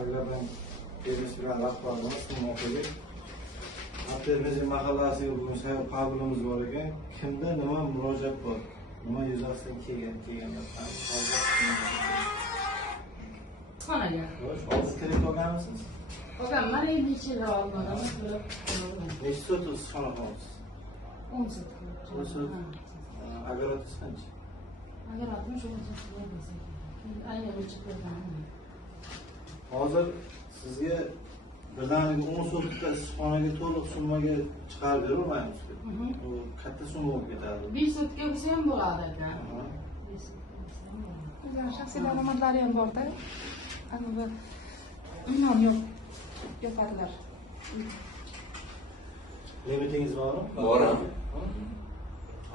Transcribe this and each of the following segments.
Agrardan Devletler rahbarımız sunmoqda. Hatta mahallasiga bo'lsa qabulimiz bor ekan. Kimda nima murojaat bor? Nima yuzasidan kelganlar Xonaga. Hozir kirib olganmisiz? Olganman, endi ichida olmadim. Nechta so'tingiz xonaqomiz? 10 so't. 10 so't. Agarotingiz qancha? Agarotim shu 10 so't bo'lsa. Aynan o'chib qo'yganman. Hozir sizga birdaniga 10 so'tlikda issiqxonaga to'liq summaga chiqarib berolmaymiz. U katta summa bo'lib ketadi. 5 so'tga bo'lsa ham bo'ladi aka. Shaxsiy daromadlari ham bor-da. Anavi inom yo'q. Yopadilar. Limitingiz bormi? Bor.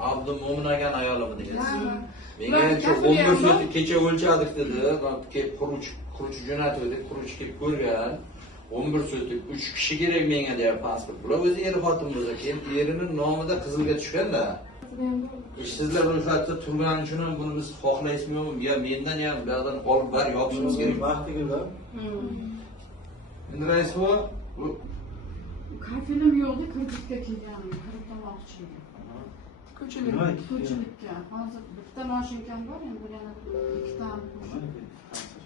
Abdumo'min akan ayolim deysiz. Menga Ular shu 11 so'tni kecha o'lchadik dedi. Kelib quruvchi jo'natdik, quruvchi kelib ko'rgan. 11 so'tlik 3 kishi kerak menga deyapti pasport. Bular o'zi eri xotin bo'lsa, keyin erining nomida qizilga tushganda. Ishsizlar ro'yxatida turgani uchun ham buni biz xohlaysizmi yo mendan ham buyoqdan olib bar yopishimiz kerak. Vaqtiga Endi rais bu Kafilim yo'qdi, kreditga kelganman. Kredit olmoqchi edim. Ko'chilikka. Hozir bitta mashinkam bor, endi yana ikkitani qo'shib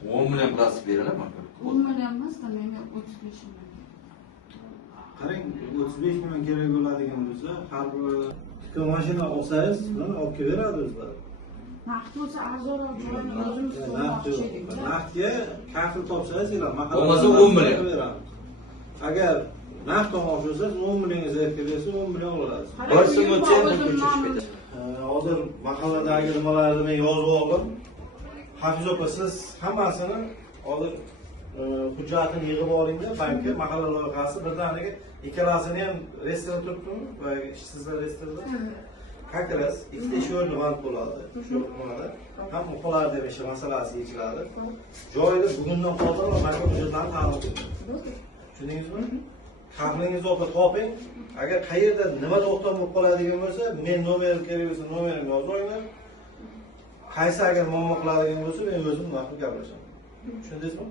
10 million plastik beriladimi? 10 million emas, menga 35 million. qarang, 35 million kerak bo'ladigan bo'lsa, har bir ikkita mashina olsangiz, buni olib keladi o'zlari. Naqd bo'lsa arzonroq joyni o'zimiz olmoqchi edik. Naqdga kafil topsangiz, Bo'lmasa 10 million beramiz. Agar naqd olmoqchi bo'lsangiz, 10 millionga zaif kelsa 10 million olasiz. Bir so'm o'tsa ham ko'chirib ketadi. Hozir mahalladagi nimalarni men yozib oldim. Hafiz opa, siz hammasini hozir hujjatini yig'ib olingda, bankka mahalla loyihasi birdaniga ikkalasini ham restoran turibdimi va ishsizlar restoranda. Как раз ikkita ish o'rni band bo'ladi. Shu xonada ham uqalar deb ish masalasi yechiladi. Joyida bugundan hozir mana shu hujjatlarni taqdim qiling. Tushundingizmi? Qablingizni olib toping. Agar qayerda nima to'xtam bo'lib qoladigan bo'lsa, men nomerim kerak bo'lsa, nomerimni yozib olaman. Qaysi agar muammo qiladigan bo'lsa, men o'zim vaqtida gaplashaman. Tushundingizmi?